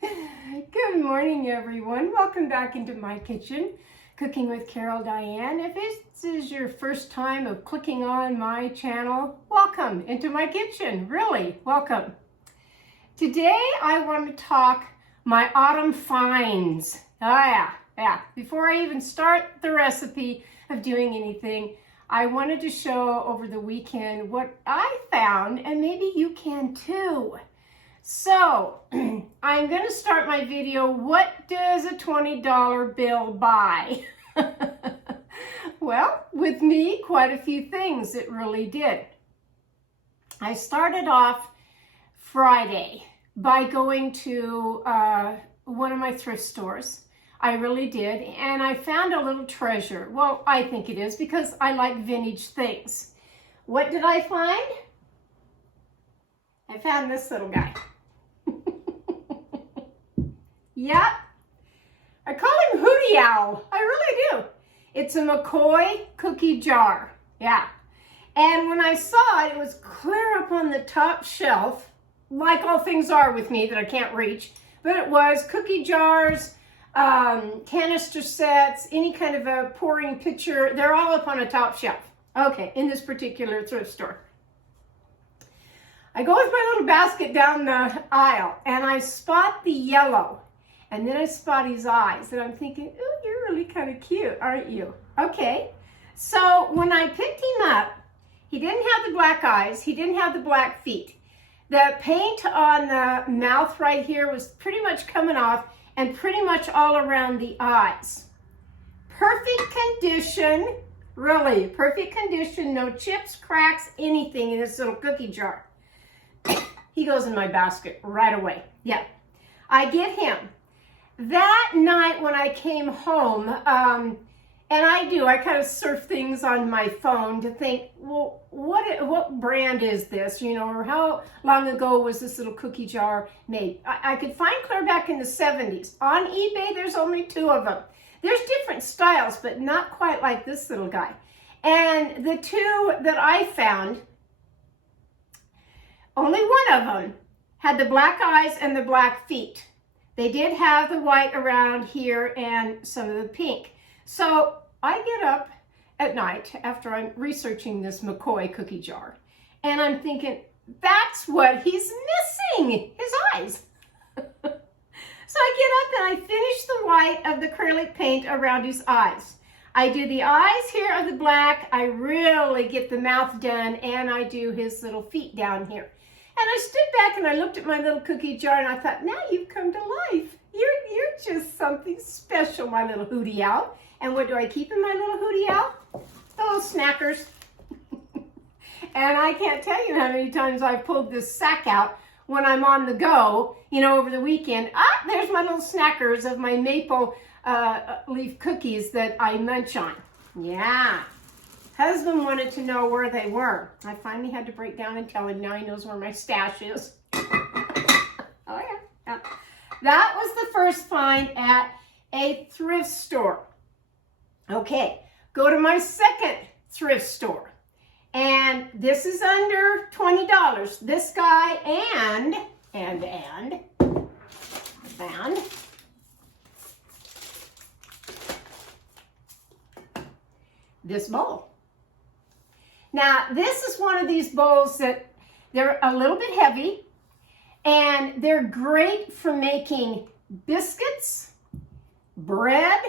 Good morning, everyone. Welcome back into my kitchen, Cooking with Carol Diane. If this is your first time of clicking on my channel, welcome into my kitchen. Really, welcome. Today, I want to talk my autumn finds. Yeah. Before I even start the recipe of doing anything, I wanted to show over the weekend what I found, and maybe you can too. So, I'm going to start my video, what does a $20 bill buy? Well, with me, quite a few things it really did. I started off Friday by going to one of my thrift stores. I really did, and I found a little treasure. Well, I think it is because I like vintage things. What did I find? I found this little guy. Yep, I call him Hootie Owl. I really do. It's a McCoy cookie jar. Yeah. And when I saw it, it was clear up on the top shelf, like all things are with me that I can't reach. But it was cookie jars, canister sets, any kind of a pouring pitcher. They're all up on a top shelf. Okay, in this particular thrift store. I go with my little basket down the aisle, and I spot the yellow. And then I spot his eyes, and I'm thinking, oh, you're really kind of cute, aren't you? Okay, so when I picked him up, he didn't have the black eyes, he didn't have the black feet. The paint on the mouth right here was pretty much coming off, and pretty much all around the eyes. Perfect condition, really, perfect condition, no chips, cracks, anything in this little cookie jar. He goes in my basket right away. Yeah, I get him. That night when I came home, and I kind of surf things on my phone to think, well, what brand is this, you know, or how long ago was this little cookie jar made? I could find clear back in the 70s. On eBay, there's only 2 of them. There's different styles, but not quite like this little guy. And the 2 that I found, only one of them had the black eyes and the black feet. They did have the white around here and some of the pink. So I get up at night after I'm researching this McCoy cookie jar, and I'm thinking, that's what he's missing, his eyes. So I get up and I finish the white of the acrylic paint around his eyes. I do the eyes here of the black, I really get the mouth done, and I do his little feet down here. And I stood back and I looked at my little cookie jar, and I thought, now you've come to life. You're just something special, my little Hootie Owl. And what do I keep in my little Hootie Owl? The little snackers. And I can't tell you how many times I've pulled this sack out when I'm on the go, you know, over the weekend. Ah, there's my little snackers of my maple leaf cookies that I munch on. Yeah. Husband wanted to know where they were. I finally had to break down and tell him. Now he knows where my stash is. Oh, yeah. That was the first find at a thrift store. Okay, go to my second thrift store. And this is under $20. This guy and this bowl. Now, this is one of these bowls that they're a little bit heavy, and they're great for making biscuits, bread,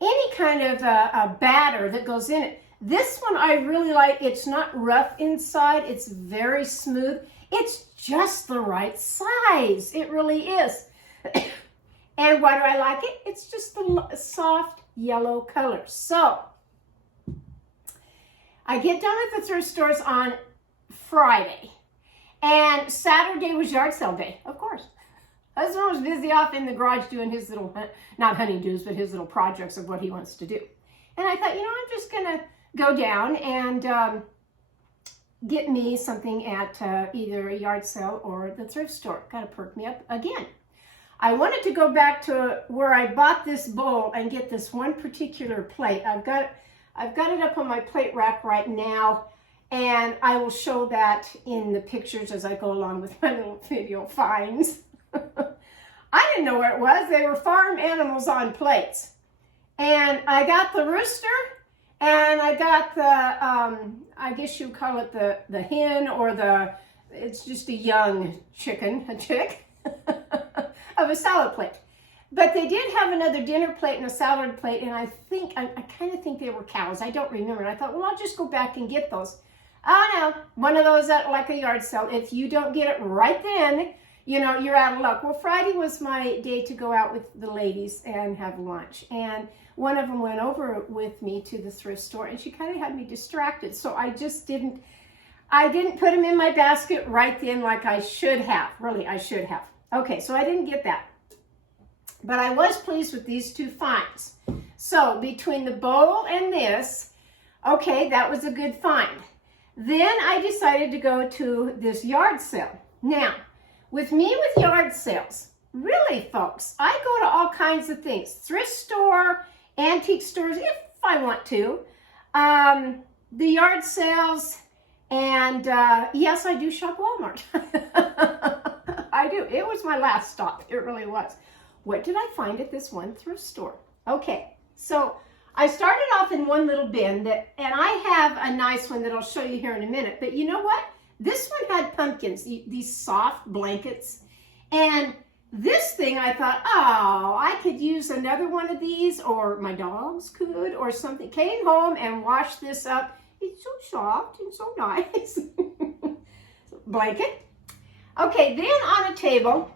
any kind of a batter that goes in it. This one I really like. It's not rough inside. It's very smooth. It's just the right size. It really is. And why do I like it? It's just the soft yellow color. So, I get done at the thrift stores on Friday, and Saturday was yard sale day, of course. Husband was busy off in the garage doing his little, not honeydews, but his little projects of what he wants to do. And I thought, you know, I'm just going to go down and get me something at either a yard sale or the thrift store. Got to perk me up again. I wanted to go back to where I bought this bowl and get this one particular plate. I've got it up on my plate rack right now, and I will show that in the pictures as I go along with my little video finds. I didn't know what it was. They were farm animals on plates. And I got the rooster, and I got the, I guess you call it the hen, or it's just a young chicken, a chick, of a salad plate. But they did have another dinner plate and a salad plate, and I kind of think they were cows. I don't remember. And I thought, well, I'll just go back and get those. Oh, no, one of those at like a yard sale. If you don't get it right then, you know, you're out of luck. Well, Friday was my day to go out with the ladies and have lunch. And one of them went over with me to the thrift store, and she kind of had me distracted. So I didn't put them in my basket right then like I should have. Really, I should have. Okay, so I didn't get that. But I was pleased with these two finds. So between the bowl and this, okay, that was a good find. Then I decided to go to this yard sale. Now, with me with yard sales, really folks, I go to all kinds of things. Thrift store, antique stores, if I want to. The yard sales, and yes, I do shop Walmart. I do. It was my last stop. It really was. What did I find at this one thrift store? Okay, so I started off in one little bin, and I have a nice one that I'll show you here in a minute. But you know what? This one had pumpkins, these soft blankets. And this thing, I thought, oh, I could use another one of these, or my dogs could, or something. Came home and washed this up. It's so soft and so nice. Blanket. Okay, then on a table,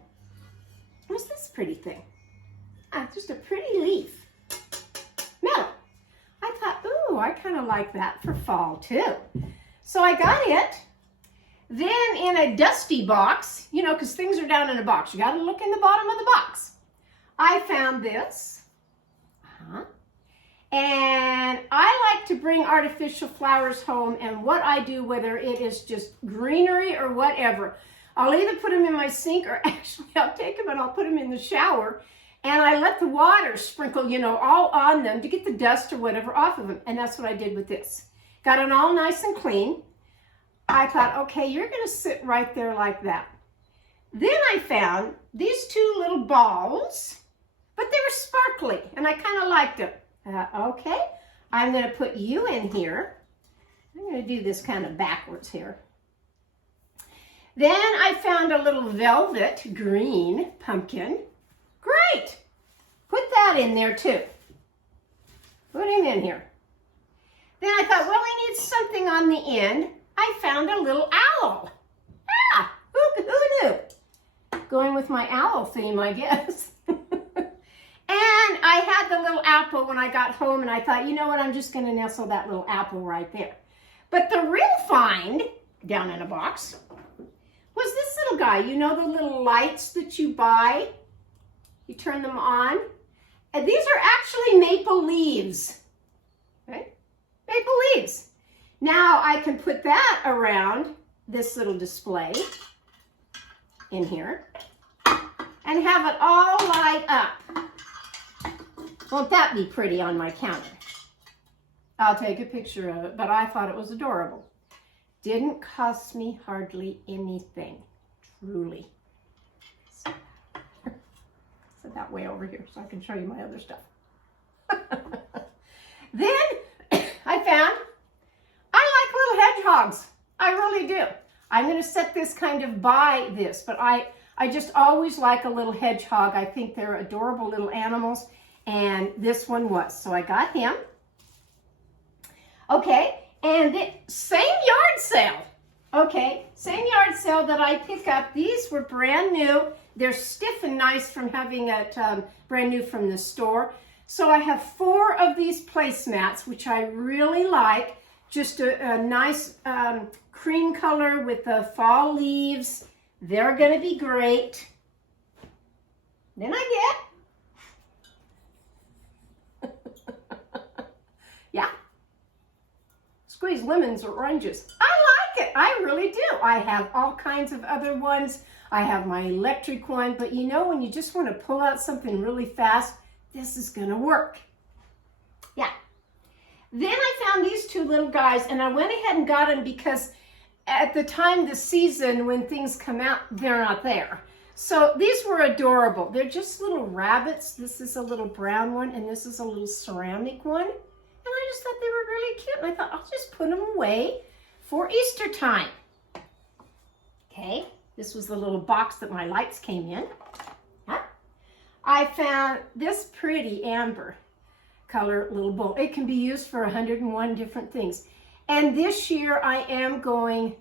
what's this pretty thing? Just a pretty leaf. Metal. I thought, ooh, I kind of like that for fall too. So I got it. Then in a dusty box, you know, because things are down in a box. You got to look in the bottom of the box. I found this. And I like to bring artificial flowers home, and what I do, whether it is just greenery or whatever, I'll either put them in my sink, or actually I'll take them and I'll put them in the shower, and I let the water sprinkle, you know, all on them to get the dust or whatever off of them. And that's what I did with this. Got it all nice and clean. I thought, okay, you're going to sit right there like that. Then I found these two little balls, but they were sparkly, and I kind of liked them. Okay, I'm going to put you in here. I'm going to do this kind of backwards here. Then I found a little velvet green pumpkin. Great! Put that in there too. Put him in here. Then I thought, well, he needs something on the end. I found a little owl. Who knew? Going with my owl theme, I guess. And I had the little apple when I got home, and I thought, you know what, I'm just going to nestle that little apple right there. But the real find, down in a box, was this little guy. You know the little lights that you buy? You turn them on. And these are actually maple leaves. Okay? Maple leaves. Now I can put that around this little display in here and have it all light up. Won't that be pretty on my counter? I'll take a picture of it, but I thought it was adorable. Didn't cost me hardly anything, truly. Set that way over here so I can show you my other stuff. Then I found, I like little hedgehogs. I really do. I'm going to set this kind of by this, but I just always like a little hedgehog. I think they're adorable little animals. And this one was. So I got him. Okay, and the same yard sale. Okay, same yard sale that I pick up. These were brand new. They're stiff and nice from having it brand new from the store. So I have 4 of these placemats, which I really like. Just a nice cream color with the fall leaves. They're going to be great. Then I get yeah. Squeeze lemons or oranges. I like it. I really do. I have all kinds of other ones. I have my electric one, but you know, when you just want to pull out something really fast, this is going to work. Yeah. Then I found these 2 little guys, and I went ahead and got them because at the time, the season, when things come out, they're not there. So these were adorable. They're just little rabbits. This is a little brown one, and this is a little ceramic one. And I just thought they were really cute. And I thought, I'll just put them away for Easter time. Okay, this was the little box that my lights came in. I found this pretty amber color little bowl. It can be used for 101 different things. And this year I am going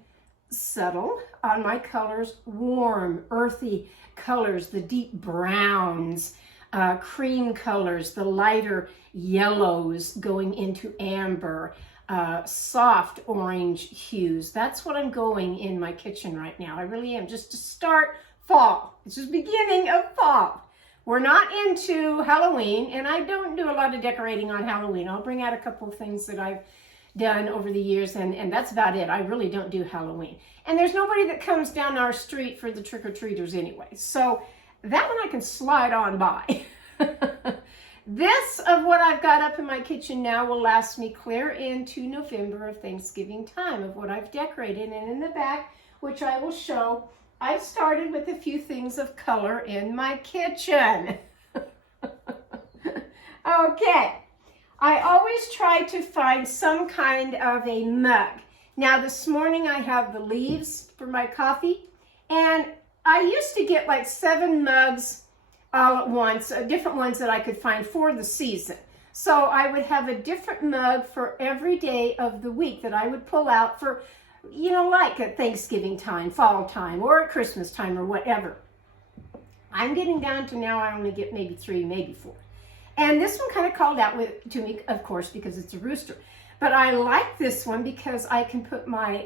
subtle on my colors, warm, earthy colors, the deep browns, cream colors, the lighter yellows going into amber, soft orange hues. That's what I'm going in my kitchen right now. I really am, just to start fall. It's just beginning of fall. We're not into Halloween, and I don't do a lot of decorating on Halloween. I'll bring out a couple of things that I've done over the years, and that's about it. I really don't do Halloween. And there's nobody that comes down our street for the trick-or-treaters anyway. So that one I can slide on by. This of what I've got up in my kitchen now will last me clear into November of Thanksgiving time of what I've decorated. And in the back, which I will show, I've started with a few things of color in my kitchen. Okay. I always try to find some kind of a mug. Now this morning I have the leaves for my coffee, and I used to get like 7 mugs all at once, different ones that I could find for the season. So I would have a different mug for every day of the week that I would pull out for, you know, like at Thanksgiving time, fall time, or at Christmas time, or whatever. I'm getting down to now I only get maybe 3, maybe 4. And this one kind of called out to me, of course, because it's a rooster. But I like this one because I can put my,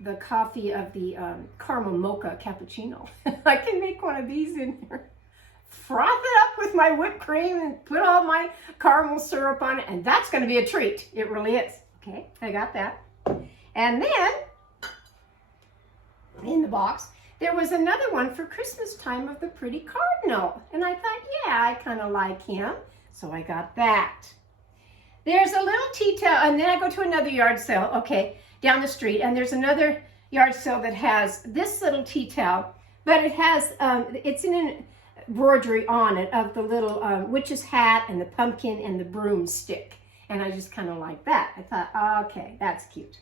the coffee of the caramel mocha cappuccino. I can make one of these in here. Froth it up with my whipped cream and put all my caramel syrup on it. And that's going to be a treat. It really is. Okay, I got that. And then, in the box, there was another one for Christmas time of the pretty cardinal. And I thought, yeah, I kind of like him. So I got that. There's a little tea towel, and then I go to another yard sale, okay, down the street. And there's another yard sale that has this little tea towel. But it has, it's an embroidery on it of the little witch's hat and the pumpkin and the broomstick. And I just kind of like that. I thought, okay, that's cute.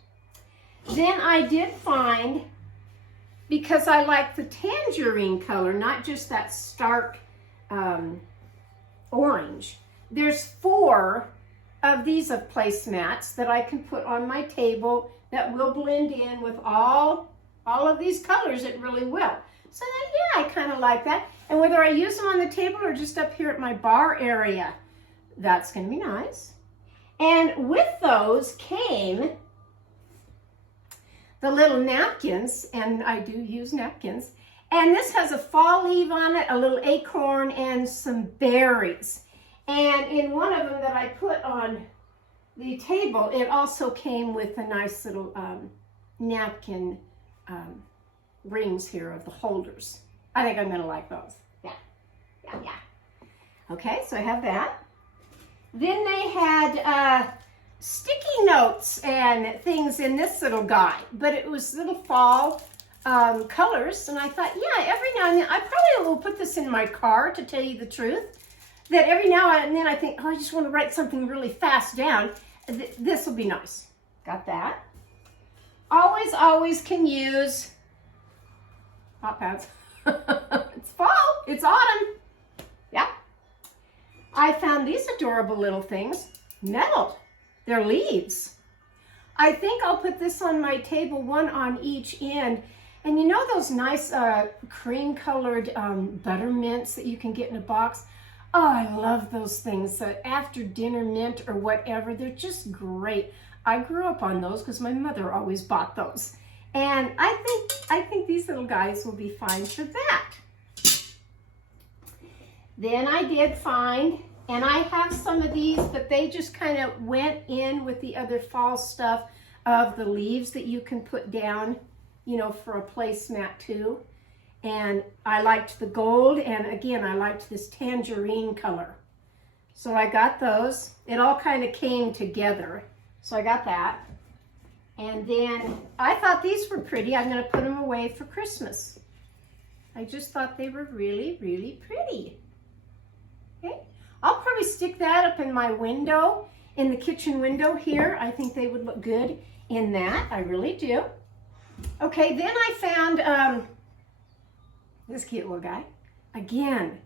Then I did find, because I like the tangerine color, not just that stark orange, there's 4 of these of placemats that I can put on my table that will blend in with all of these colors. It really will. So then, yeah, I kind of like that. And whether I use them on the table or just up here at my bar area, that's going to be nice. And with those came the little napkins, and I do use napkins. And this has a fall leaf on it, a little acorn, and some berries. And in one of them that I put on the table, it also came with a nice little napkin rings here of the holders. I think I'm going to like those. Yeah. Okay, so I have that. Then they had sticky notes and things in this little guy, but it was little fall colors, and I thought, yeah, every now and then, I probably will put this in my car, to tell you the truth, that every now and then I think, oh, I just want to write something really fast down. This will be nice. Got that. Always can use hot pads. It's fall, it's autumn. Yeah. I found these adorable little things, metal. They're leaves. I think I'll put this on my table, one on each end. And you know those nice cream colored buttermints that you can get in a box? Oh, I love those things. After dinner mint or whatever, they're just great. I grew up on those because my mother always bought those. And I think these little guys will be fine for that. Then I did find, and I have some of these, but they just kind of went in with the other fall stuff of the leaves that you can put down, you know, for a placemat too. And I liked the gold, and again, I liked this tangerine color. So I got those. It all kind of came together. So I got that. And then I thought these were pretty. I'm going to put them away for Christmas. I just thought they were really, really pretty. Okay, I'll probably stick that up in my window, in the kitchen window here. I think they would look good in that. I really do. Okay, then I found this cute little guy. Again,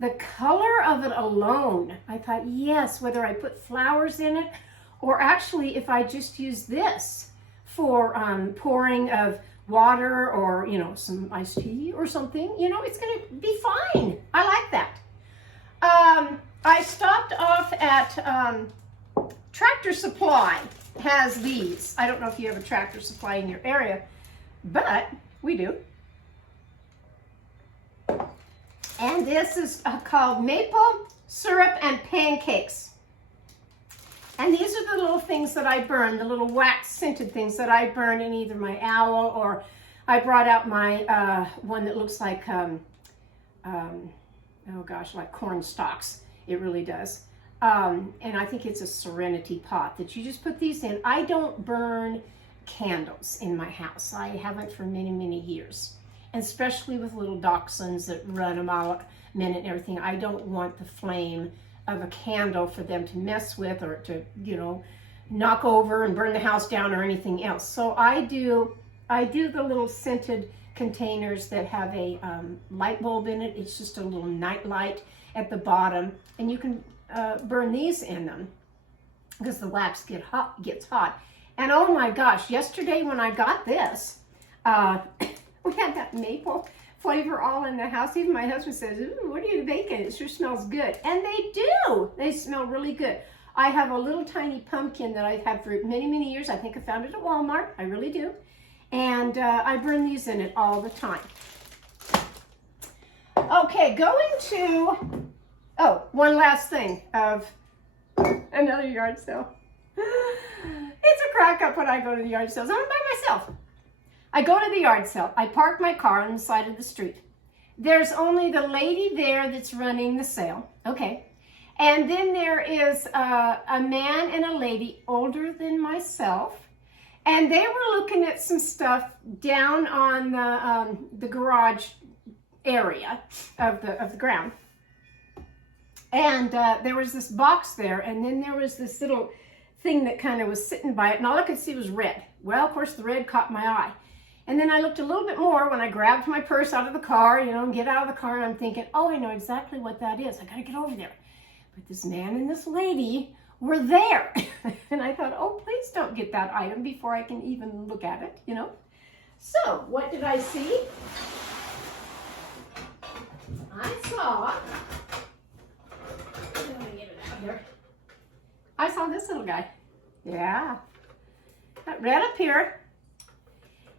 the color of it alone, I thought, yes, whether I put flowers in it or actually if I just use this for pouring of water or, you know, some iced tea or something, you know, it's going to be fine. I like that. I stopped off at Tractor Supply has these. I don't know if you have a Tractor Supply in your area, but we do. And this is called Maple Syrup and Pancakes. And these are the little things that I burn, the little wax scented things that I burn in either my owl or I brought out my one that looks like, oh gosh, like corn stalks. It really does. And I think it's a Serenity pot that you just put these in. I don't burn candles in my house. I haven't for many, many years. And especially with little dachshunds that run a mile a minute and everything. I don't want the flame of a candle for them to mess with or to, you know, knock over and burn the house down or anything else. So I do the little scented containers that have a light bulb in it. It's just a little night light at the bottom, and you can burn these in them because the wax gets hot. And oh my gosh, yesterday when I got this, we had that maple flavor all in the house. Even my husband says, "Ooh, what are you baking? It sure smells good." And they do. They smell really good. I have a little tiny pumpkin that I've had for many, many years. I think I found it at Walmart. I really do. And I burn these in it all the time. Okay, going to, oh, one last thing of another yard sale. It's a crack up when I go to the yard sales. I'm by myself. I go to the yard sale. I park my car on the side of the street. There's only the lady there that's running the sale. Okay. And then there is a man and a lady older than myself. And they were looking at some stuff down on the garage area of the ground. And there was this box there, and then there was this little thing that kind of was sitting by it, and all I could see was red. Well, of course, the red caught my eye. And then I looked a little bit more when I grabbed my purse out of the car, you know, and get out of the car, and I'm thinking, oh, I know exactly what that is. I got to get over there. But this man and this lady were there. And I thought, oh, please don't get that item before I can even look at it, you know. So, what did I see? I saw this little guy. Yeah. Right up here.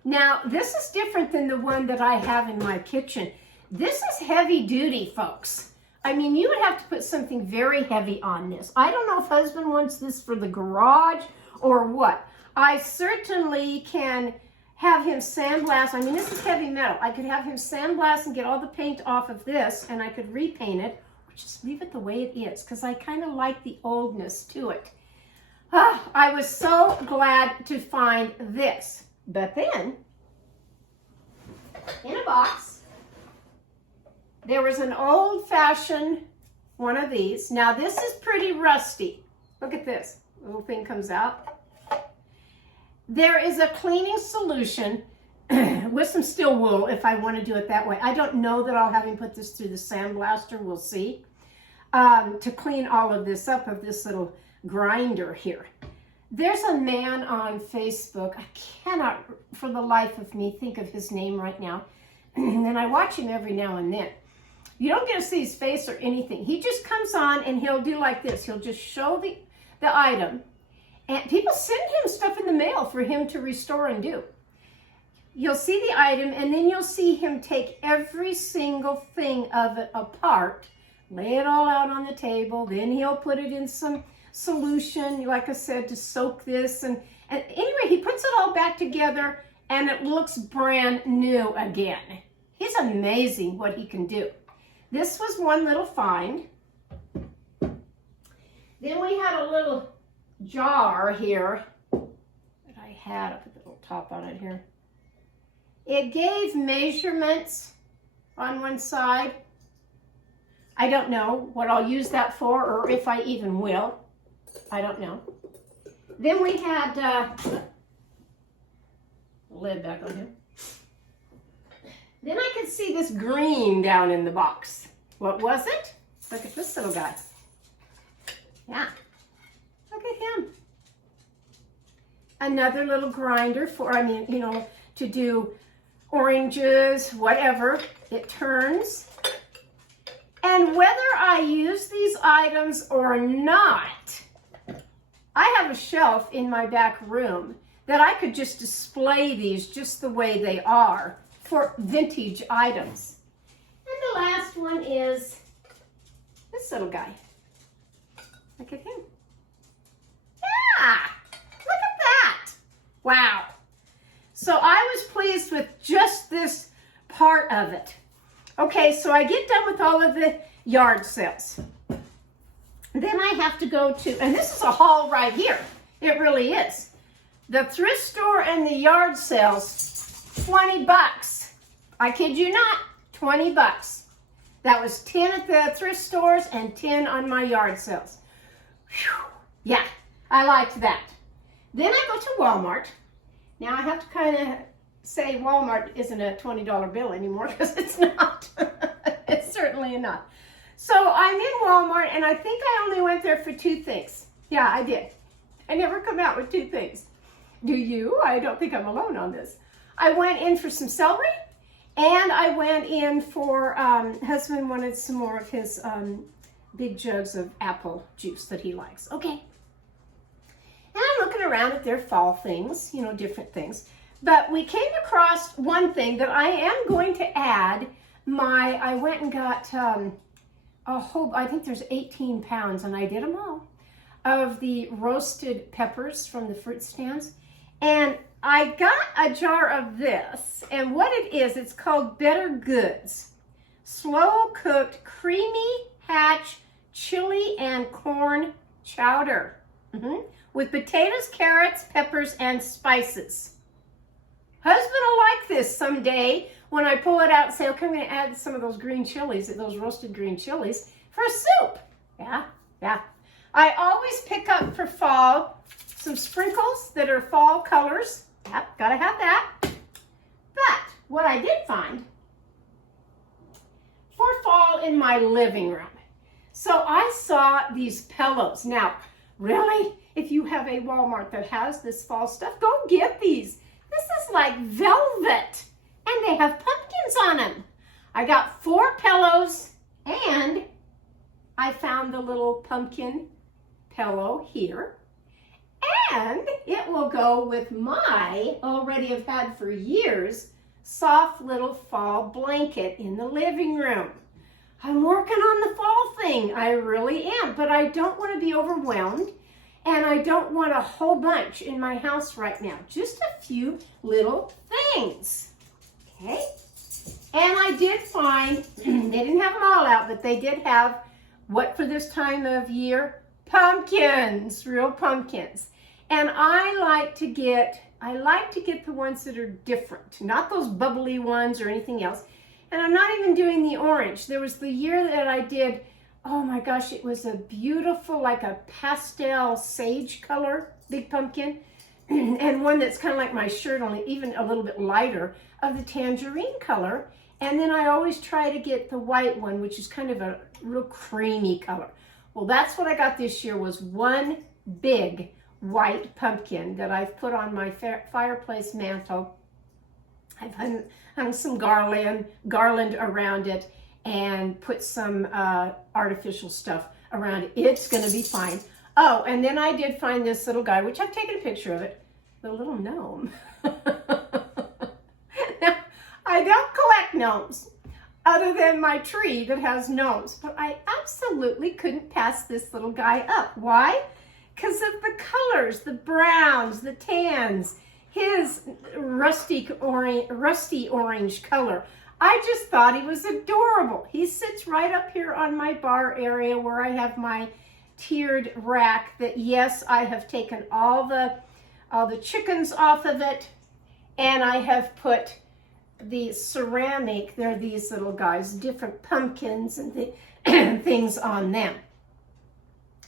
Now, this is different than the one that I have in my kitchen. This is heavy duty, folks. I mean, you would have to put something very heavy on this. I don't know if husband wants this for the garage or what. I certainly can have him sandblast. I mean, this is heavy metal. I could have him sandblast and get all the paint off of this, and I could repaint it, or just leave it the way it is, because I kind of like the oldness to it. I was so glad to find this. But then, in a box, there was an old-fashioned one of these. Now, this is pretty rusty. Look at this. The little thing comes out. There is a cleaning solution with some steel wool if I want to do it that way. I don't know that I'll have him put this through the sandblaster. We'll see. To clean all of this up of this little grinder here. There's a man on Facebook. I cannot for the life of me think of his name right now. And I watch him every now and then. You don't get to see his face or anything. He just comes on and he'll do like this. He'll just show the item. And people send him stuff in the mail for him to restore and do. You'll see the item, and then you'll see him take every single thing of it apart, lay it all out on the table, then he'll put it in some solution, like I said, to soak this. And anyway, he puts it all back together, and it looks brand new again. He's amazing what he can do. This was one little find. Then we had a little jar here that I had. I put the little top on it here. It gave measurements. on one side. I don't know what I'll use that for, or if I even will. I don't know. Then we had lid back on here. Then I could see this green down in the box. What was it? Look at this little guy. Yeah, look at him. Another little grinder for, to do oranges, whatever. It turns. And whether I use these items or not, I have a shelf in my back room that I could just display these just the way they are for vintage items. And the last one is this little guy. Look at him. Yeah, look at that. Wow. So I was pleased with just this part of it. Okay, so I get done with all of the yard sales. Then I have to go to, and this is a haul right here. It really is. The thrift store and the yard sales, 20 bucks. I kid you not, 20 bucks. That was 10 at the thrift stores and 10 on my yard sales. Whew. Yeah, I liked that. Then I go to Walmart. Now I have to kind of say Walmart isn't a $20 bill anymore because it's not. It's certainly not. So I'm in Walmart and I think I only went there for 2 things. Yeah, I did. I never come out with 2 things. Do you? I don't think I'm alone on this. I went in for some celery and I went in for, husband wanted some more of his big jugs of apple juice that he likes. Okay. And I'm looking around at their fall things, different things. But we came across one thing that I am going to add. I went and got a whole, I think there's 18 pounds, and I did them all, of the roasted peppers from the fruit stands. And I got a jar of this, and what it is, it's called Better Goods. Slow cooked, creamy hatch, chili and corn chowder. With potatoes, carrots, peppers, and spices. Husband will like this someday when I pull it out and say, okay, I'm going to add some of those green chilies, those roasted green chilies, for a soup. Yeah. I always pick up for fall some sprinkles that are fall colors. Yep, gotta have that. But what I did find for fall in my living room. So I saw these pillows. Now, really, if you have a Walmart that has this fall stuff, go get these. This is like velvet, and they have pumpkins on them. I got 4 pillows, and I found the little pumpkin pillow here. And it will go with my, already have had for years, soft little fall blanket in the living room. I'm working on the fall thing, I really am, but I don't want to be overwhelmed. And I don't want a whole bunch in my house right now. Just a few little things. Okay? And I did find, they didn't have them all out, but they did have, what for this time of year? Pumpkins, real pumpkins. And I like to get the ones that are different, not those bubbly ones or anything else. And I'm not even doing the orange. There was the year that I did, oh my gosh, it was a beautiful, like a pastel sage color, big pumpkin. And one that's kind of like my shirt, only even a little bit lighter, of the tangerine color. And then I always try to get the white one, which is kind of a real creamy color. Well, that's what I got this year, was one big white pumpkin that I've put on my fireplace mantle. I've hung some garland around it and put some artificial stuff around it. It's going to be fine. Oh, and then I did find this little guy, which I've taken a picture of it, the little gnome. Now, I don't collect gnomes other than my tree that has gnomes, but I absolutely couldn't pass this little guy up. Why? Because of the colors, the browns, the tans, his rusty orange color. I just thought he was adorable. He sits right up here on my bar area where I have my tiered rack that, yes, I have taken all the chickens off of it, and I have put the ceramic, they're these little guys, different pumpkins and things on them.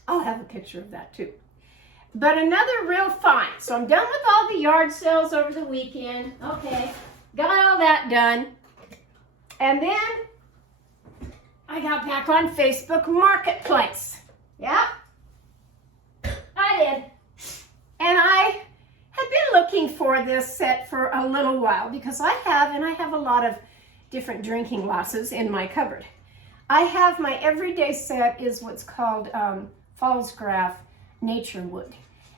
I'll have a picture of that too. But another real find. So I'm done with all the yard sales over the weekend. Okay, got all that done. And then I got back on Facebook Marketplace. Yeah, I did. And I had been looking for this set for a little while because I have a lot of different drinking glasses in my cupboard. I have my everyday set is what's called Fallsgraf Nature Wood.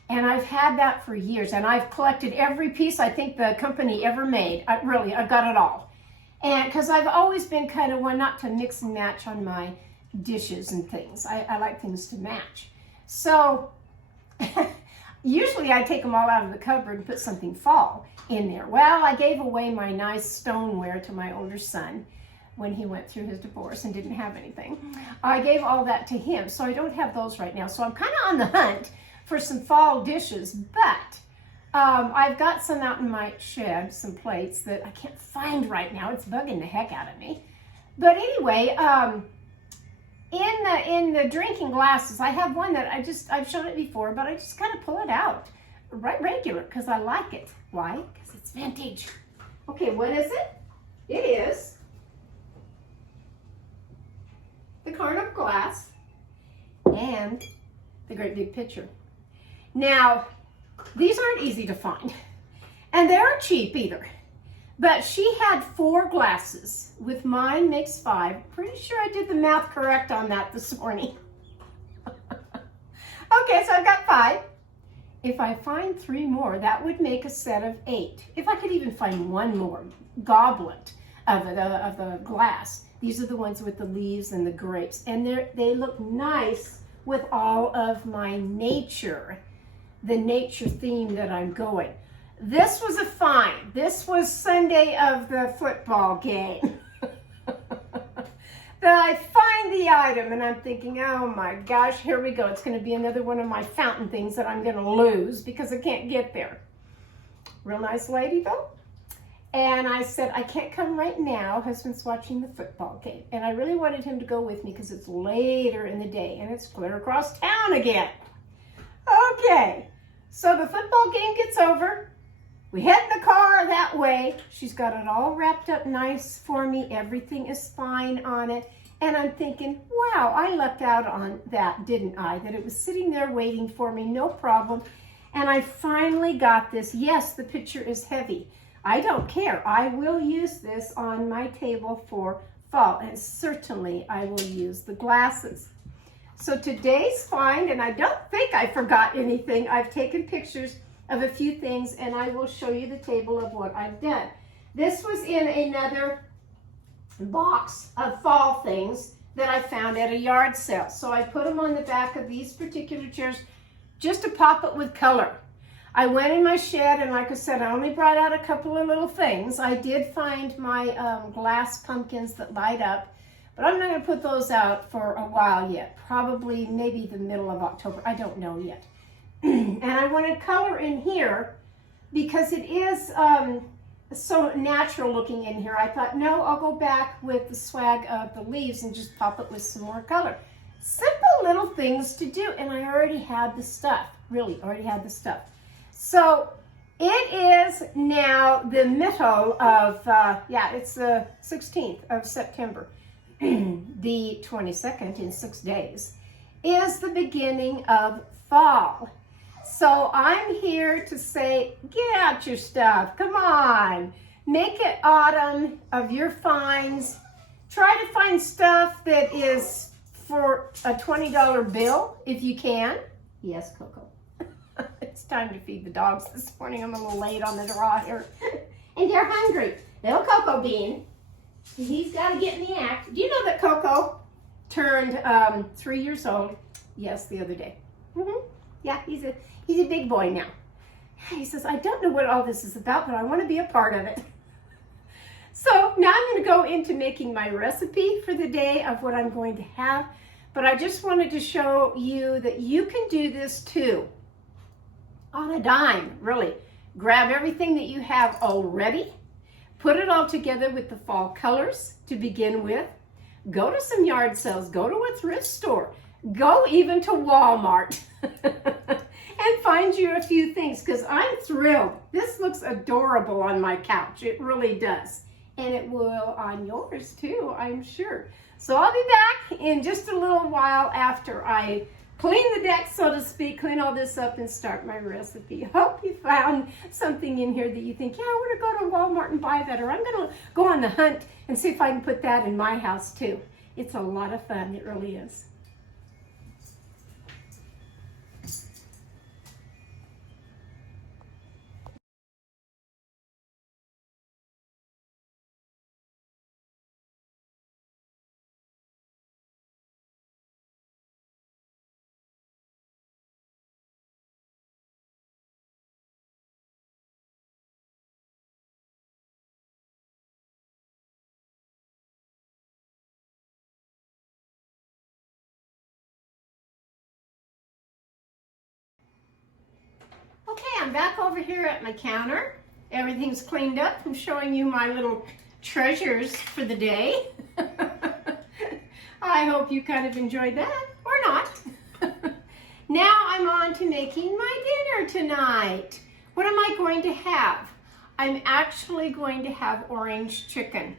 And I've had that for years, and I've collected every piece I think the company ever made. I've got it all. And because I've always been kind of one not to mix and match on my dishes and things. I like things to match. So usually I take them all out of the cupboard and put something fall in there. Well, I gave away my nice stoneware to my older son when he went through his divorce and didn't have anything. I gave all that to him, so I don't have those right now. So I'm kind of on the hunt for some fall dishes, but I've got some out in my shed, some plates that I can't find right now. It's bugging the heck out of me. But anyway, in the drinking glasses, I have one that I've shown it before, but I just kind of pull it out right regular because I like it. Why? Because it's vintage. Okay, what is it? It is the Carnival glass and the great big picture. Now, these aren't easy to find, and they aren't cheap either. But she had 4 glasses. With mine makes 5. Pretty sure I did the math correct on that this morning. Okay, so I've got 5. If I find 3 more, that would make a set of 8. If I could even find one more goblet of the glass. These are the ones with the leaves and the grapes, and they look nice with all of my nature, the nature theme that I'm going. This was a find. This was Sunday of the football game. That I find the item and I'm thinking, oh my gosh, here we go. It's going to be another one of my fountain things that I'm going to lose because I can't get there. Real nice lady though. And I said, I can't come right now. Husband's watching the football game. And I really wanted him to go with me because it's later in the day and it's clear across town again. Okay, so the football game gets over. We head in the car that way. She's got it all wrapped up nice for me. Everything is fine on it. And I'm thinking, wow, I lucked out on that, didn't I? That it was sitting there waiting for me, no problem. And I finally got this. Yes, the picture is heavy. I don't care. I will use this on my table for fall, and certainly I will use the glasses. So today's find, and I don't think I forgot anything. I've taken pictures of a few things, and I will show you the table of what I've done. This was in another box of fall things that I found at a yard sale. So I put them on the back of these particular chairs just to pop it with color. I went in my shed, and like I said, I only brought out a couple of little things. I did find my glass pumpkins that light up, but I'm not going to put those out for a while yet. Probably maybe the middle of October. I don't know yet. And I wanted color in here because it is so natural looking in here. I thought, no, I'll go back with the swag of the leaves and just pop it with some more color. Simple little things to do, and I already had the stuff. Really, already had the stuff. So it is now the middle of, it's the 16th of September. The 22nd, in 6 days, is the beginning of fall. So I'm here to say, get out your stuff. Come on. Make it autumn of your finds. Try to find stuff that is for a $20 bill, if you can. Yes, Coco. It's time to feed the dogs this morning. I'm a little late on the draw here. And they're hungry. Little Coco Bean. He's got to get in the act. Do you know that Coco turned 3 years old? Yes, the other day. Yeah, he's a big boy now. He says, I don't know what all this is about, but I want to be a part of it. So now I'm going to go into making my recipe for the day of what I'm going to have. But I just wanted to show you that you can do this too. On a dime, really. Grab everything that you have already, Put it all together with the fall colors to begin with. Go to some yard sales, go to a thrift store, go even to Walmart and find you a few things, because I'm thrilled. This looks adorable on my couch. It really does. And it will on yours too, I'm sure. So I'll be back in just a little while after I clean the deck, so to speak, clean all this up and start my recipe. Hope you found something in here that you think, yeah, I want to go to Walmart and buy that, or I'm going to go on the hunt and see if I can put that in my house too. It's a lot of fun, it really is. Okay, I'm back over here at my counter. Everything's cleaned up. I'm showing you my little treasures for the day. I hope you kind of enjoyed that, or not. Now I'm on to making my dinner tonight. What am I going to have? I'm actually going to have orange chicken.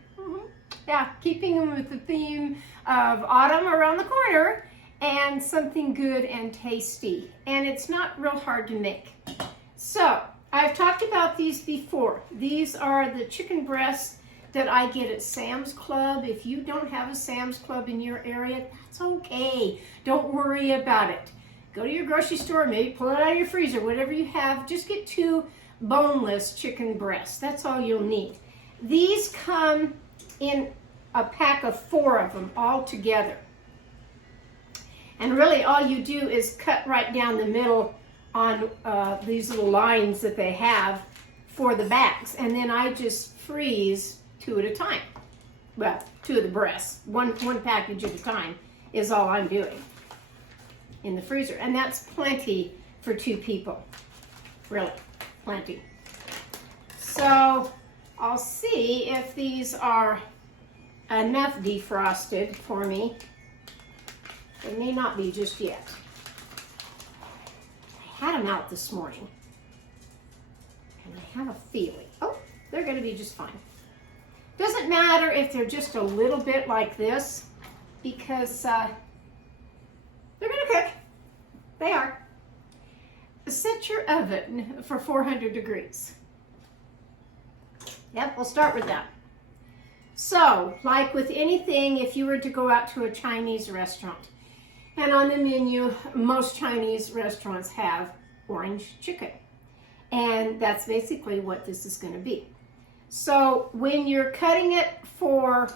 Yeah, keeping them with the theme of autumn around the corner, and something good and tasty. And it's not real hard to make. So, I've talked about these before. These are the chicken breasts that I get at Sam's Club. If you don't have a Sam's Club in your area, that's okay. Don't worry about it. Go to your grocery store, maybe pull it out of your freezer, whatever you have. Just get 2 boneless chicken breasts. That's all you'll need. These come in a pack of 4 of them all together. And really all you do is cut right down the middle on these little lines that they have for the backs. And then I just freeze 2 at a time. Well, 2 of the breasts. One package at a time is all I'm doing in the freezer. And that's plenty for 2 people. Really, plenty. So I'll see if these are enough defrosted for me. They may not be just yet. I had them out this morning, and I have a feeling, oh, they're going to be just fine. Doesn't matter if they're just a little bit like this, because they're going to cook. They are. Set your oven for 400 degrees. Yep, we'll start with that. So, like with anything, if you were to go out to a Chinese restaurant, and on the menu, most Chinese restaurants have orange chicken. And that's basically what this is going to be. So when you're cutting it for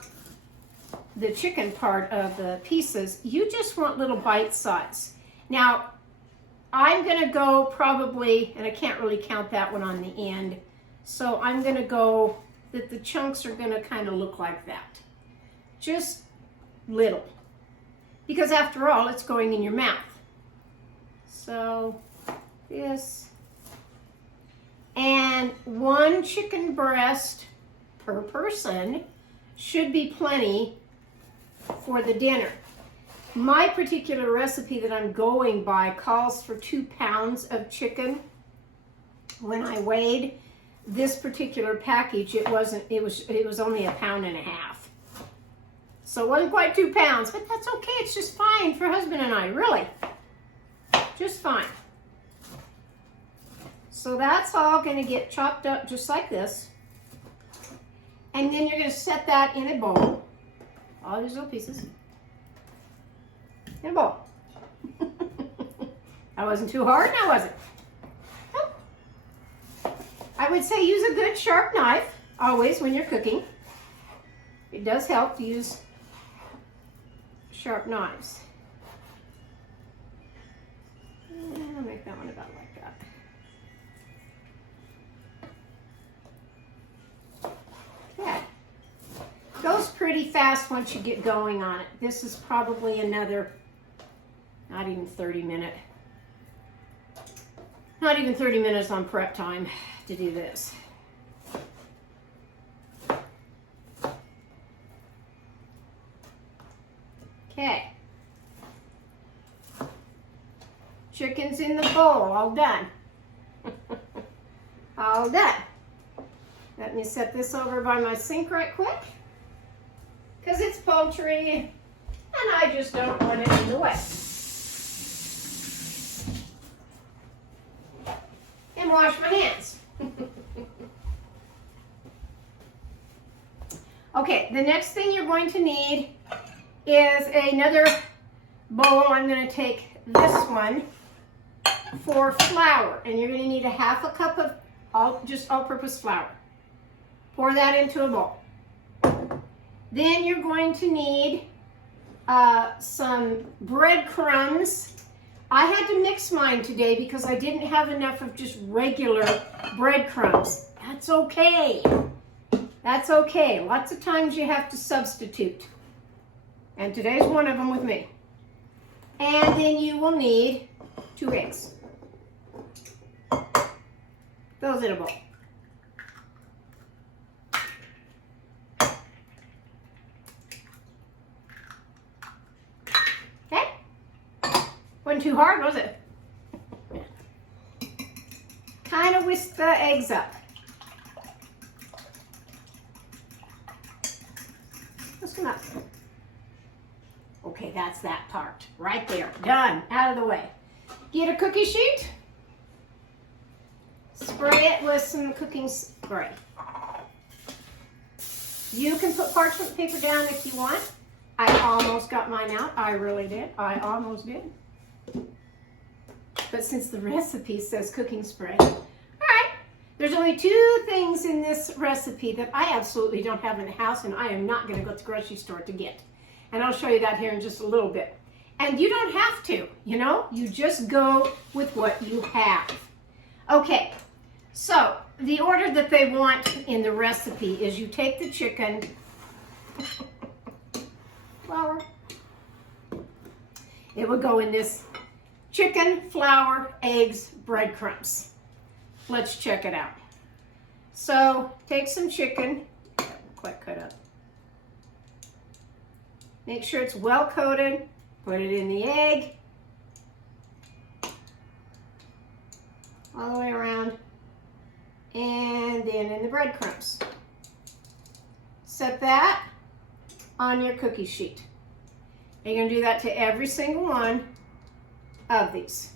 the chicken part of the pieces, you just want little bite size. Now, I'm going to go probably, and I can't really count that one on the end, so I'm going to go that the chunks are going to kind of look like that. Just little. Because after all, it's going in your mouth. So, this. And 1 chicken breast per person should be plenty for the dinner. My particular recipe that I'm going by calls for 2 pounds of chicken. When I weighed this particular package, it was only 1.5 pounds. So it wasn't quite 2 pounds, but that's okay. It's just fine for husband and I, really. Just fine. So that's all going to get chopped up just like this. And then you're going to set that in a bowl. All these little pieces. In a bowl. That wasn't too hard, now was it? Nope. I would say use a good sharp knife, always, when you're cooking. It does help to use sharp knives. And I'll make that one about like that. Okay. Goes pretty fast once you get going on it. This is probably another, not even 30 minutes on prep time to do this. Okay. Chicken's in the bowl, all done. All done. Let me set this over by my sink right quick, because it's poultry and I just don't want it in the way. And wash my hands. Okay, the next thing you're going to need is another bowl. I'm going to take this one for flour, and you're going to need a half a cup of all-purpose flour. Pour that into a bowl. Then you're going to need some breadcrumbs. I had to mix mine today because I didn't have enough of just regular breadcrumbs. That's okay. That's okay. Lots of times you have to substitute. And today's one of them with me. And then you will need 2 eggs. Those in a bowl. Okay? Wasn't too hard, was it? Kind of whisk the eggs up. Whisk them up. Okay, that's that part. Right there. Done. Out of the way. Get a cookie sheet. Spray it with some cooking spray. You can put parchment paper down if you want. I almost got mine out. I really did. I almost did. But since the recipe says cooking spray, all right. There's only 2 things in this recipe that I absolutely don't have in the house, and I am not going to go to the grocery store to get. And I'll show you that here in just a little bit. And you don't have to, you know? You just go with what you have. Okay, so the order that they want in the recipe is you take the chicken, flour. It would go in this chicken, flour, eggs, breadcrumbs. Let's check it out. So take some chicken, quite cut up. Make sure it's well coated. Put it in the egg. All the way around. And then in the breadcrumbs. Set that on your cookie sheet. And you're going to do that to every single one of these.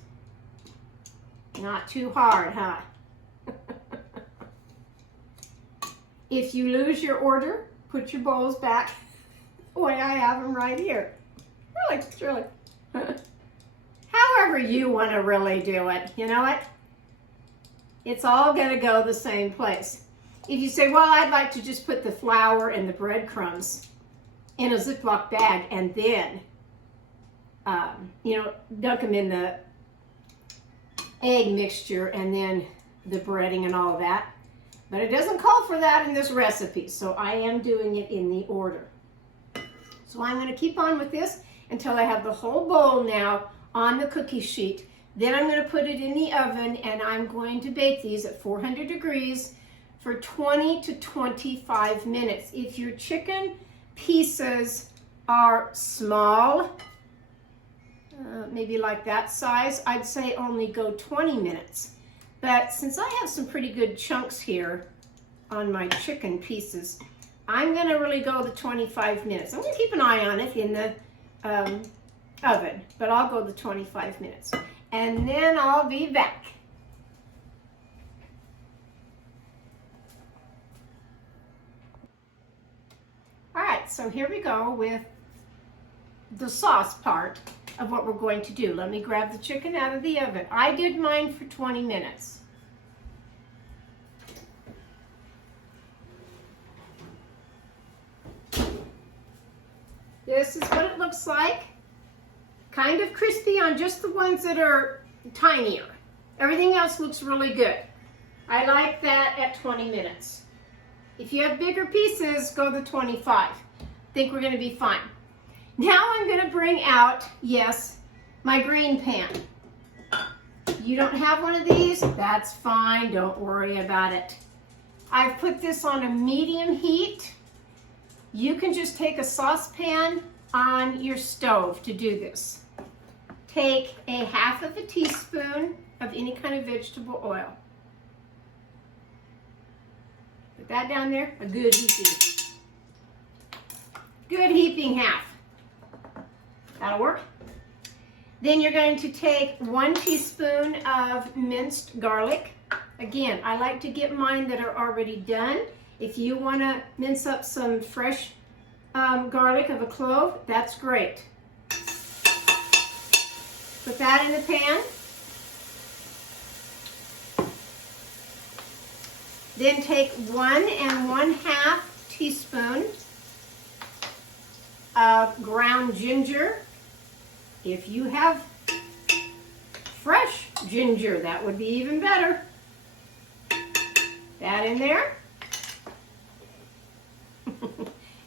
Not too hard, huh? If you lose your order, put your bowls back the way I have them right here. Really. However you want to really do it, you know what? It's all going to go the same place. If you say, well, I'd like to just put the flour and the breadcrumbs in a Ziploc bag and then, dunk them in the egg mixture and then the breading and all of that. But it doesn't call for that in this recipe, so I am doing it in the order. So I'm going to keep on with this until I have the whole bowl now on the cookie sheet. Then I'm going to put it in the oven and I'm going to bake these at 400 degrees for 20 to 25 minutes. If your chicken pieces are small, maybe like that size, I'd say only go 20 minutes. But since I have some pretty good chunks here on my chicken pieces, I'm going to really go the 25 minutes. I'm going to keep an eye on it in the oven, but I'll go the 25 minutes. And then I'll be back. All right, so here we go with the sauce part of what we're going to do. Let me grab the chicken out of the oven. I did mine for 20 minutes. This is what it looks like. Kind of crispy on just the ones that are tinier. Everything else looks really good. I like that at 20 minutes. If you have bigger pieces, go the 25. I think we're going to be fine. Now I'm going to bring out, yes, my green pan. You don't have one of these? That's fine. Don't worry about it. I've put this on a medium heat. You can just take a saucepan on your stove to do this. Take a half of a teaspoon of any kind of vegetable oil. Put that down there, a good heaping. Good heaping half. That'll work. Then you're going to take 1 teaspoon of minced garlic. Again, I like to get mine that are already done. If you want to mince up some fresh garlic of a clove, that's great. Put that in the pan. Then take 1 1/2 teaspoon of ground ginger. If you have fresh ginger, that would be even better. That in there.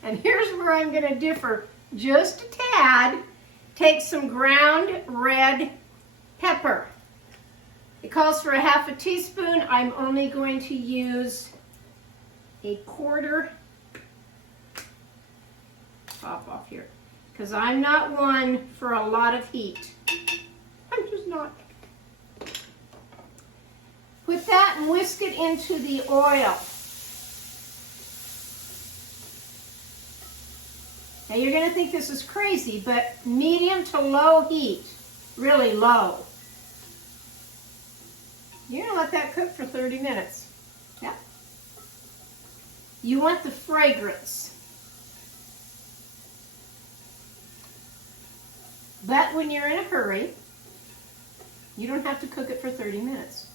And here's where I'm going to differ just a tad. Take some ground red pepper. It calls for a half a teaspoon. I'm only going to use a quarter. Pop off here, because I'm not one for a lot of heat. I'm just not. Put that and whisk it into the oil. Now you're going to think this is crazy, but medium to low heat, really low. You're going to let that cook for 30 minutes. Yeah. You want the fragrance. But when you're in a hurry, you don't have to cook it for 30 minutes.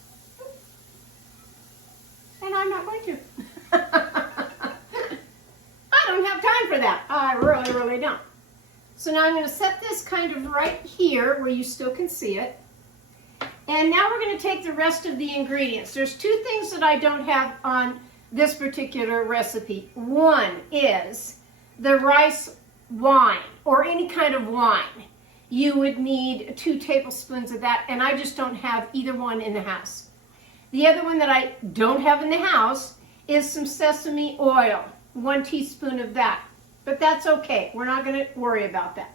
And I'm not going to. I don't have time for that. I really, really don't. So now I'm going to set this kind of right here where you still can see it. And now we're going to take the rest of the ingredients. There's 2 things that I don't have on this particular recipe. One is the rice wine, or any kind of wine. You would need 2 tablespoons of that, and I just don't have either one in the house. The other one that I don't have in the house is some sesame oil, 1 teaspoon of that. But that's okay. We're not going to worry about that.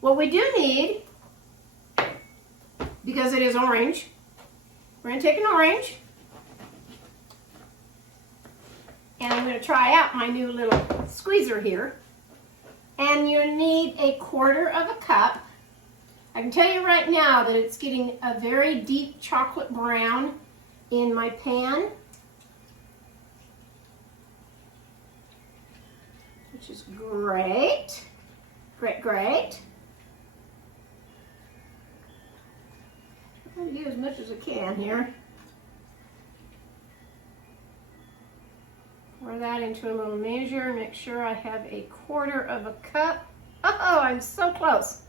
What we do need, because it is orange, we're going to take an orange, and I'm going to try out my new little squeezer here. And you need a quarter of a cup. I can tell you right now that it's getting a very deep chocolate brown in my pan, which is great. Great, great. I'm going to do as much as I can here. Pour that into a little measure. Make sure I have a quarter of a cup. Oh, I'm so close.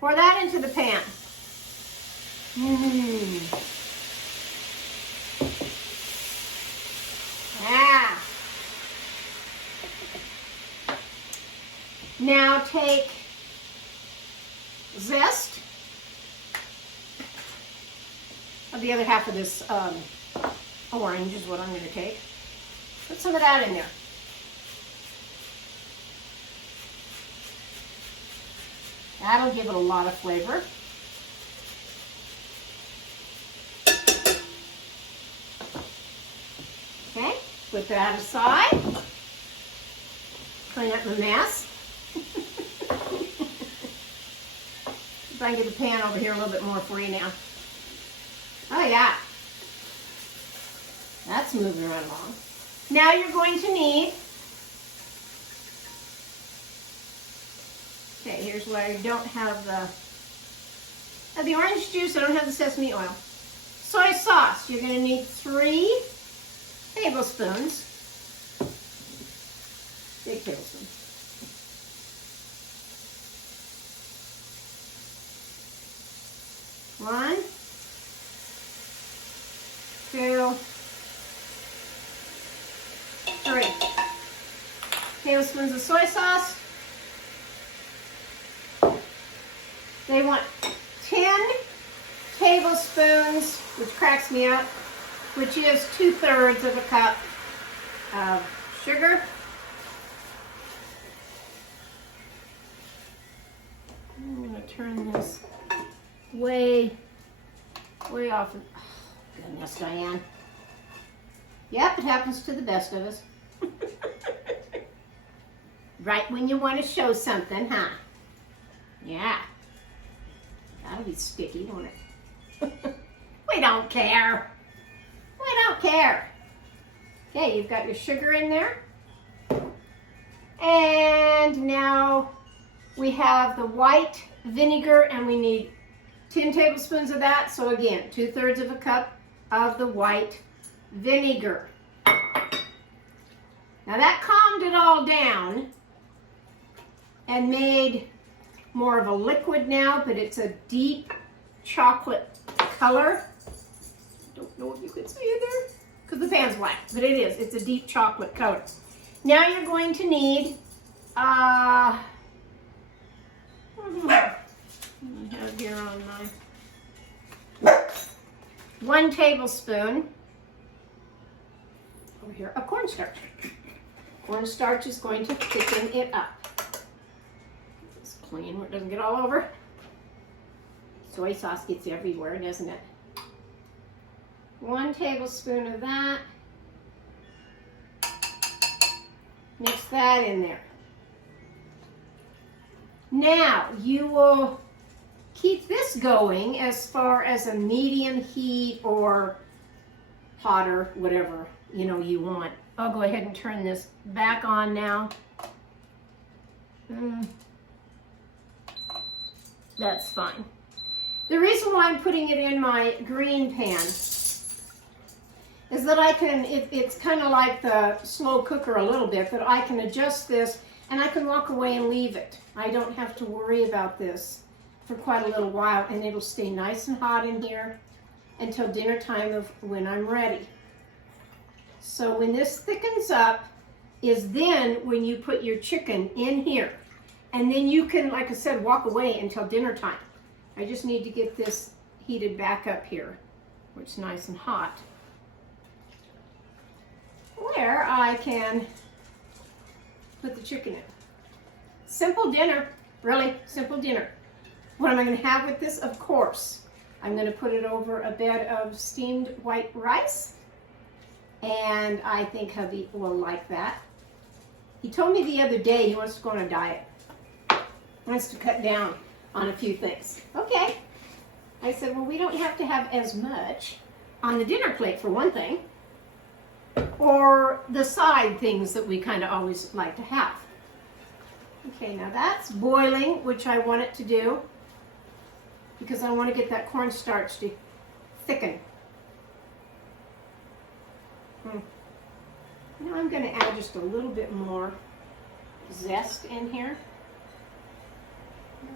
Pour that into the pan. Ah. Now take zest of the other half of this orange is what I'm going to take. Put some of that in there. That'll give it a lot of flavor. Okay, put that aside. Clean up my mess. If I can get the pan over here a little bit more for you now. Oh yeah. That's moving right along. Now you're going to need, okay, here's where I don't have the orange juice, I don't have the sesame oil. Soy sauce, you're going to need 3 tablespoons, big tablespoon. One, 2, 3 tablespoons of soy sauce. They want 10 tablespoons, which cracks me up, which is 2/3 of a cup of sugar. I'm going to turn this way off. Oh, goodness, Diane. Yep, it happens to the best of us. Right when you want to show something, huh? Yeah. That'll be sticky, won't it? We don't care. We don't care. Okay, you've got your sugar in there. And now we have the white vinegar, and we need 10 tablespoons of that. So again, 2/3 of a cup of the white vinegar. Now that calmed it all down and made more of a liquid now, but it's a deep chocolate color. Don't know if you could see it there because the pan's black, but it is. It's a deep chocolate color. Now you're going to need I have here on my 1 tablespoon over here of cornstarch. Cornstarch is going to thicken it up. It's clean where it doesn't get all over. Soy sauce gets everywhere, doesn't it? 1 tablespoon of that. Mix that in there. Now you will keep this going as far as a medium heat or hotter, whatever you want. I'll go ahead and turn this back on now. That's fine. The reason why I'm putting it in my green pan is that I can, it's kind of like the slow cooker a little bit, that I can adjust this and I can walk away and leave it. I don't have to worry about this for quite a little while, and it'll stay nice and hot in here until dinner time of when I'm ready. So when this thickens up is then when you put your chicken in here. And then you can, like I said, walk away until dinner time. I just need to get this heated back up here, where it's nice and hot, where I can put the chicken in. Simple dinner, really simple dinner. What am I going to have with this? Of course, I'm going to put it over a bed of steamed white rice, and I think hubby will like that. He told me the other day he wants to go on a diet. He wants to cut down on a few things. Okay. I said, well, we don't have to have as much on the dinner plate, for one thing, or the side things that we kind of always like to have. Okay, now that's boiling, which I want it to do because I want to get that cornstarch to thicken. Now I'm going to add just a little bit more zest in here.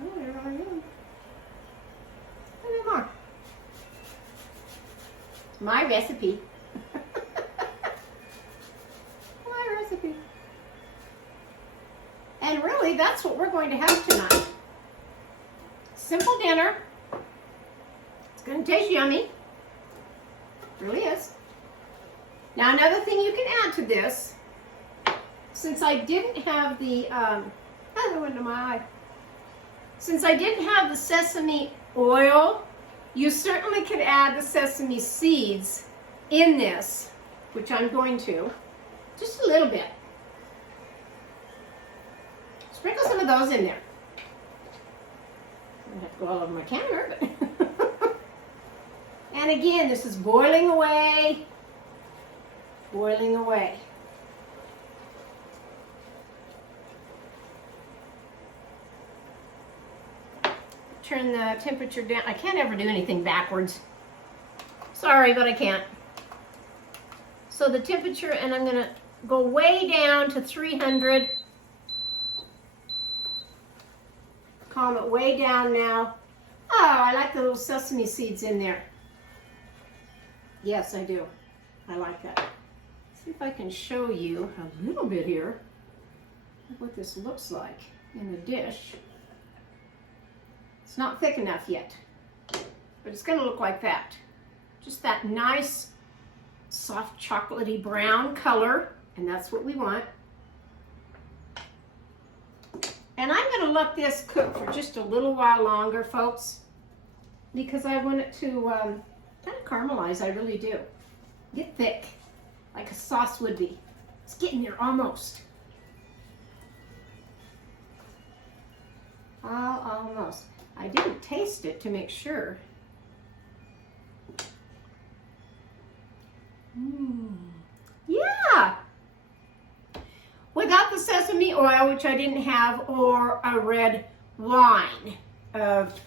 Oh, there I am. A little more. It's my recipe. My recipe. And really, that's what we're going to have tonight. Simple dinner. It's going to taste yummy. It really is. Now, another thing you can add to this, since I didn't have the, since I didn't have the sesame oil, you certainly could add the sesame seeds in this, which I'm going to, just a little bit. Sprinkle some of those in there. I don't have to go all over my camera, but and again, this is boiling away, boiling away. Turn the temperature down. I can't ever do anything backwards. Sorry, but I can't. So the temperature, and I'm gonna go way down to 300. Calm it way down now. Oh, I like the little sesame seeds in there. Yes, I do. I like that. Let's see if I can show you a little bit here of what this looks like in the dish. It's not thick enough yet, but it's going to look like that. Just that nice, soft, chocolatey brown color, and that's what we want. And I'm going to let this cook for just a little while longer, folks, because I want it to kind of caramelize. I really do. Get thick, like a sauce would be. It's getting there almost. Almost. I didn't taste it to make sure. Yeah! Without the sesame oil, which I didn't have, or a red wine of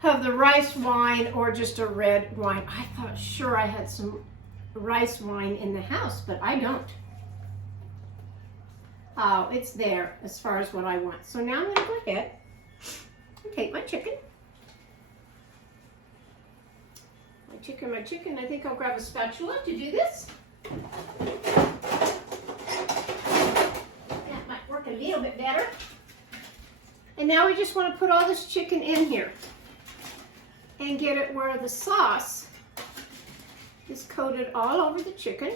the rice wine, or just a red wine. I thought sure I had some rice wine in the house, but I don't. Oh, it's there as far as what I want. So now I'm going to go ahead and take my chicken. My chicken. I think I'll grab a spatula to do this. That might work a little bit better. And now we just want to put all this chicken in here and get it where the sauce is coated all over the chicken.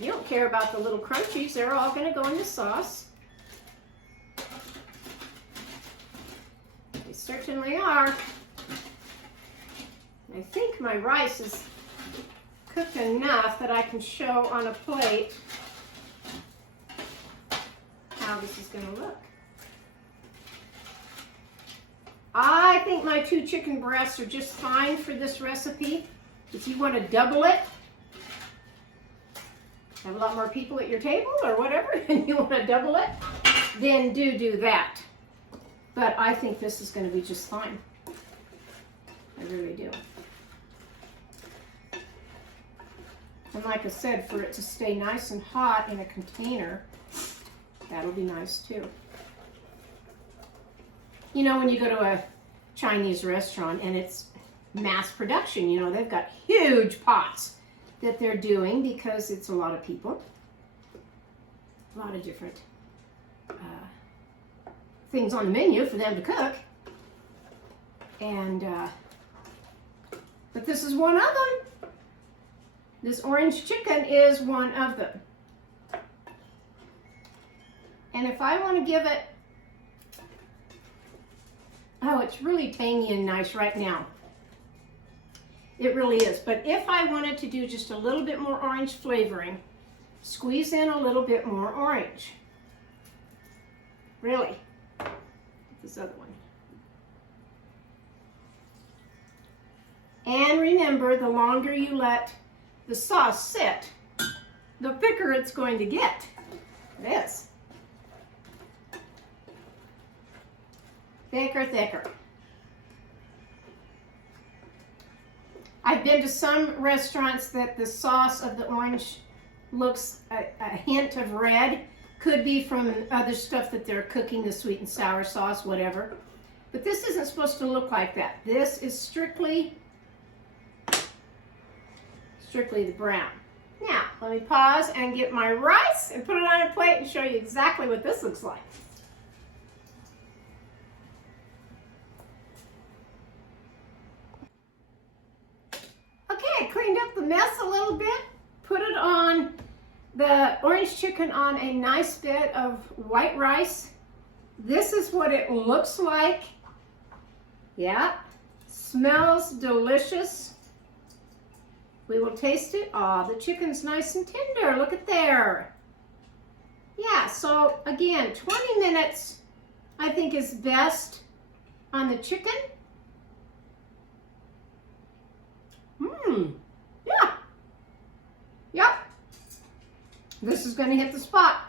You don't care about the little crunchies. They're all going to go in the sauce. They certainly are. I think my rice is cooked enough that I can show on a plate how this is going to look. I think my 2 chicken breasts are just fine for this recipe. If you want to double it, have a lot more people at your table or whatever, and you want to double it, then do that. But I think this is going to be just fine. I really do. And like I said, for it to stay nice and hot in a container, that'll be nice too. You know, when you go to a Chinese restaurant and it's mass production, you know, they've got huge pots that they're doing because it's a lot of people, a lot of different things on the menu for them to cook. And, but this is one of them. This orange chicken is one of them. And if I want to give it, oh, it's really tangy and nice right now. It really is. But if I wanted to do just a little bit more orange flavoring, squeeze in a little bit more orange. Really. This other one. And remember, the longer you let the sauce sit, the thicker it's going to get. This. Thicker, thicker. I've been to some restaurants that the sauce of the orange looks a hint of red. Could be from other stuff that they're cooking, the sweet and sour sauce, whatever. But this isn't supposed to look like that. This is strictly the brown. Now, let me pause and get my rice and put it on a plate and show you exactly what this looks like. Okay, I cleaned up the mess a little bit, put it on the orange chicken on a nice bit of white rice. This is what it looks like. Yeah, smells delicious. We will taste it. Oh, the chicken's nice and tender. Look at there. Yeah, so again, 20 minutes I think is best on the chicken. Yeah. Yep. This is going to hit the spot.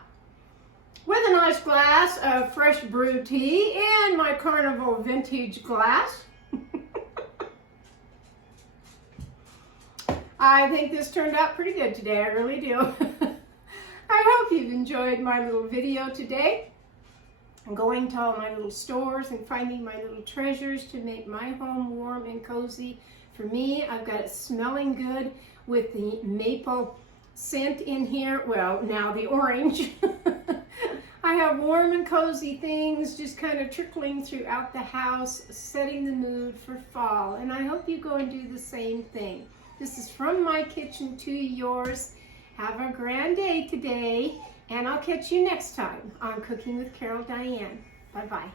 With a nice glass of fresh brewed tea in my Carnival vintage glass. I think this turned out pretty good today. I really do. I hope you've enjoyed my little video today. I'm going to all my little stores and finding my little treasures to make my home warm and cozy. For me, I've got it smelling good with the maple scent in here. Well, now the orange. I have warm and cozy things just kind of trickling throughout the house, setting the mood for fall. And I hope you go and do the same thing. This is from my kitchen to yours. Have a grand day today. And I'll catch you next time on Cooking with Carol Diane. Bye-bye.